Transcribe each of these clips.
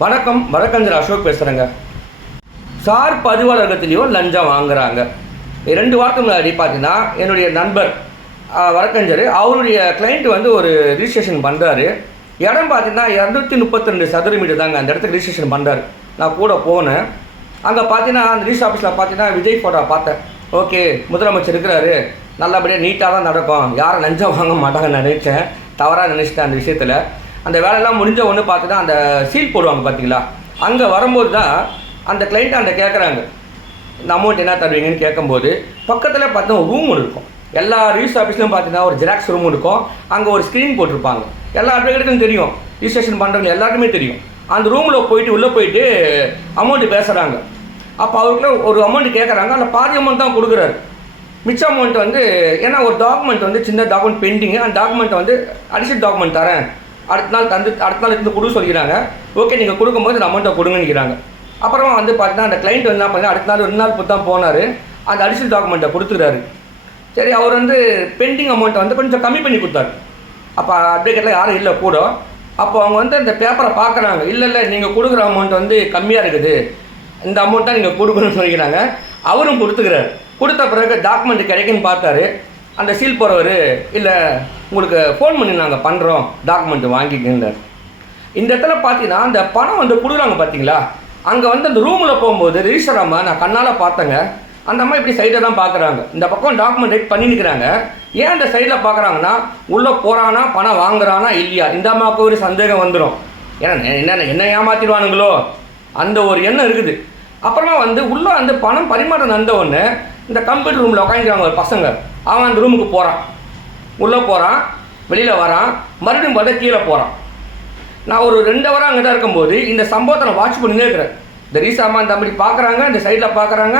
வணக்கம், வழக்கறிஞர் அசோக் பேசுகிறேங்க. சார் பதிவாளர்கத்திலையும் லஞ்சம் வாங்குறாங்க. 2 வாரத்துக்கு முன்னாடி பார்த்தீங்கன்னா என்னுடைய நண்பர் வழக்கறிஞர் அவருடைய கிளைண்ட் வந்து ஒரு ரிஜிஸ்ட்ரேஷன் பண்ணுறாரு. இடம் பார்த்தீங்கன்னா 232 சதுர மீட்டர் தாங்க. அந்த இடத்துக்கு ரிஜிஸ்ட்ரேஷன் பண்ணுறாரு. நான் கூட போனேன். அங்கே பார்த்தீங்கன்னா அந்த ரிஜிஸ்டர் ஆஃபீஸில் பார்த்தீங்கன்னா விஜய் ஃபோட்டோ பார்த்தேன். ஓகே, முதலமைச்சர் இருக்கிறாரு, நல்லபடியாக நீட்டாக தான் நடக்கும், யாரும் லஞ்சம் வாங்க மாட்டாங்கன்னு நினைச்சேன். தவறாக நினச்சிட்டேன் அந்த விஷயத்தில். அந்த வேலையெல்லாம் முடிஞ்ச ஒன்று பார்த்துட்டு அந்த சீல் போடுவாங்க பார்த்தீங்களா, அங்கே வரும்போது தான் அந்த கிளைண்ட்டை அந்த கேட்குறாங்க, இந்த அமௌண்ட் என்ன தருவீங்கன்னு கேட்கும்போது பக்கத்தில் பார்த்தா ஒரு ரூம் ஒன்று இருக்கும். எல்லா ரிஜிஸ்டர் ஆஃபீஸ்லையும் பார்த்தீங்கன்னா ஒரு ஜெராக்ஸ் ரூம் இருக்கும். அங்கே ஒரு ஸ்க்ரீன் போட்டிருப்பாங்க. எல்லா அட்வொகேட்டுக்கும் தெரியும், ரிஜிஸ்ட்ரேஷன் பண்ணுறவங்க எல்லாருக்குமே தெரியும். அந்த ரூமில் போயிட்டு உள்ளே போயிட்டு அமௌண்ட்டு பேசுகிறாங்க. அப்போ அவருக்குள்ள ஒரு அமௌண்ட்டு கேட்குறாங்க. அந்த பாதி அமௌண்ட் தான் கொடுக்குறாரு. மிச்ச அமௌண்ட் வந்து ஏன்னா ஒரு டாக்குமெண்ட் வந்து சின்ன டாக்குமெண்ட் பெண்டிங்கு, அந்த டாக்குமெண்ட்டை வந்து அடிஷனல் டாக்குமெண்ட் தரேன், அடுத்த நாள் இருந்து கொடுக்க சொல்லிக்கிறாங்க. ஓகே, நீங்கள் கொடுக்கும்போது அந்த அமௌண்ட்டை கொடுங்கன்னு நிற்கிறாங்க. அப்புறமா வந்து பார்த்தீங்கன்னா அந்த கிளைண்ட் வந்து என்ன பண்ணால் அடுத்த நாள் 2 நாள் தான் போனார். அந்த அடிஷனல் டாக்குமெண்ட்டை கொடுத்துக்கிறாரு. சரி, அவர் வந்து பெண்டிங் அமௌண்ட்டை வந்து கொஞ்சம் கம்மி பண்ணி கொடுத்தாரு. அப்போ அட்வொகேட்டில் யாரும் இல்லை கூட. அப்போ அவங்க வந்து அந்த பேப்பரை பார்க்குறாங்க. இல்லை நீங்கள் கொடுக்குற அமௌண்ட் வந்து கம்மியாக இருக்குது, இந்த அமௌண்ட்டாக நீங்கள் கொடுக்கணும்னு சொல்லிக்கிறாங்க. அவரும் கொடுத்துக்கிறாரு. கொடுத்த பிறகு டாக்குமெண்ட் கிடைக்குன்னு பார்த்தாரு. அந்த சீல் போகிறவர், இல்லை உங்களுக்கு ஃபோன் பண்ணி நாங்கள் பண்ணுறோம், டாக்குமெண்ட் வாங்கிக்கின்றார். இந்த இடத்துல பார்த்தீங்கன்னா அந்த பணம் வந்து கொடுக்குறாங்க பார்த்தீங்களா, அங்கே வந்து அந்த ரூமில் போகும்போது ரிஜிஸ்டர் அம்மா நான் கண்ணால் பார்த்தேங்க. அந்த அம்மா இப்படி சைடை தான் பார்க்குறாங்க. இந்த பக்கம் டாக்குமெண்ட் ரைட் பண்ணிக்கிறாங்க. ஏன் அந்த சைடில் பார்க்குறாங்கன்னா உள்ளே போகிறானா பணம் வாங்குறானா இல்லையா, இந்த அம்மாவுக்கு ஒரு சந்தேகம் வந்துடும். ஏன்னா என்ன ஏமாற்றிடுவானுங்களோ அந்த ஒரு எண்ணம் இருக்குது. அப்புறமா வந்து உள்ளே அந்த பணம் பரிமாற்றம் நடந்த உடனே இந்த கம்ப்யூட்டர் ரூமில் உட்காந்துக்கிறாங்க ஒரு பசங்க. அவன் அந்த ரூமுக்கு போகிறான், உள்ளே போகிறான், வெளியில் வரான், மறுபடியும் பார்த்தா கீழே போகிறான். நான் ஒரு 2 ஹவர் அங்கே தான் இருக்கும்போது இந்த சம்பவத்தை நான் வாட்ச் பண்ணினே இருக்கிறேன். இந்த ரீசாமா இந்த அப்படி பார்க்குறாங்க, இந்த சைடில் பார்க்குறாங்க,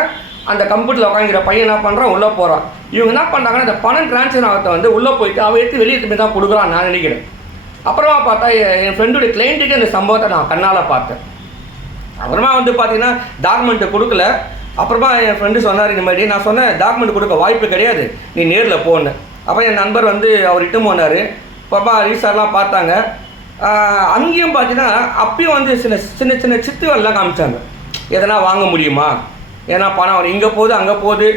அந்த கம்ப்யூட்டரில் உட்காந்துக்கிற பையன் என்ன பண்ணுறான், உள்ளே போகிறான். இவங்க என்ன பண்ணுறாங்கன்னா இந்த பணம் டிரான்ஸ்ஃபர் ஆகிறத வந்து உள்ளே போயிட்டு அவன் எடுத்து வெளியே திரும்பி தான் கொடுக்குறான் நான் நினைக்கிறேன். அப்புறமா பார்த்தா என் ஃப்ரெண்டுடைய கிளைண்ட்டுக்கு இந்த சம்பவத்தை நான் கண்ணால் பார்த்தேன். அப்புறமா வந்து பார்த்தீங்கன்னா டாக்குமெண்ட்டு கொடுக்கல. அப்புறமா என் ஃப்ரெண்டு சொன்னார், இந்த மாதிரி நான் சொன்னேன் டாக்குமெண்ட் கொடுக்க வாய்ப்பு கிடையாது, நீ நேரில் போனேன். அப்போ என் நண்பர் வந்து அவர் இட்டு போனார். பாப்பா ரீசார்லாம் பார்த்தாங்க. அங்கேயும் பார்த்தீங்கன்னா அப்பயும் வந்து சின்ன சின்ன சித்துவெல்லாம் காமிச்சாங்க. எதனா வாங்க முடியுமா, ஏன்னா பணம் இங்கே போகுது அங்கே போகுது,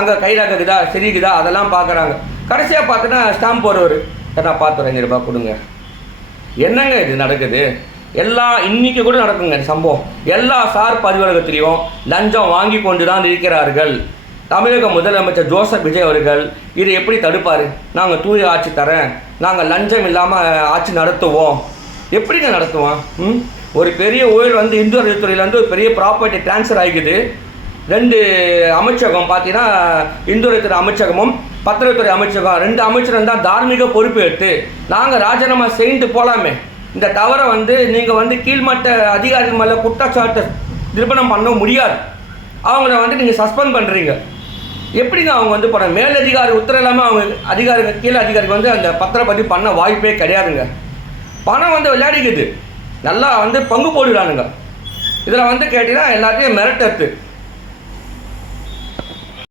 அங்கே கையில் இருக்குதா சரிக்குதா அதெல்லாம் பார்க்குறாங்க. கடைசியாக பார்த்தீங்கன்னா ஸ்டாம்ப் போடுறவர், எதனா பார்த்து ஒரு 5 ரூபாய் கொடுங்க. என்னங்க இது நடக்குது? இன்றைக்கி கூட நடக்குங்க சம்பவம். எல்லா சார் பதிவலகத்திலையும் லஞ்சம் வாங்கி கொண்டு தான் இருக்கிறார்கள். தமிழக முதலமைச்சர் ஜோசப் விஜய் அவர்கள் இதை எப்படி தடுப்பார்? நாங்கள் தூய ஆட்சி தரேன், நாங்கள் லஞ்சம் இல்லாமல் ஆட்சி நடத்துவோம். எப்படிங்க நடத்துவோம்? ஒரு பெரிய ஊழல் வந்து இந்து அறநிலையத்துறையிலேருந்து ஒரு பெரிய ப்ராப்பர்ட்டி ட்ரான்ஸ்ஃபர் ஆகிக்குது. 2 அமைச்சகம் பார்த்தீங்கன்னா இந்து அறநிலையத்துறை அமைச்சகமும் பத்திரத்துறை அமைச்சகம் 2 அமைச்சரும் தான் தார்மீக பொறுப்பு எடுத்து நாங்கள் ராஜினாமா செய்து போகலாமே. இந்த தவறை வந்து நீங்கள் வந்து கீழ்மட்ட அதிகாரிகள் மேலே குற்றச்சாட்டு நிரூபணம் பண்ண முடியாது. அவங்கள வந்து நீங்கள் சஸ்பெண்ட் பண்ணுறீங்க. எப்படிங்க அவங்க வந்து பண்ண மேலதிகாரி உத்தரவு இல்லாமல் அவங்க அதிகாரிகள் கீழே அதிகாரிக்கு வந்து அந்த பத்திரப்பதிவு பண்ண வாய்ப்பே கிடையாதுங்க. பணம் வந்து விளையாடிக்குது, நல்லா வந்து பங்கு போடுறானுங்க. இதில் வந்து கேட்டிங்கன்னா எல்லாத்தையும் மிரட்டத்து.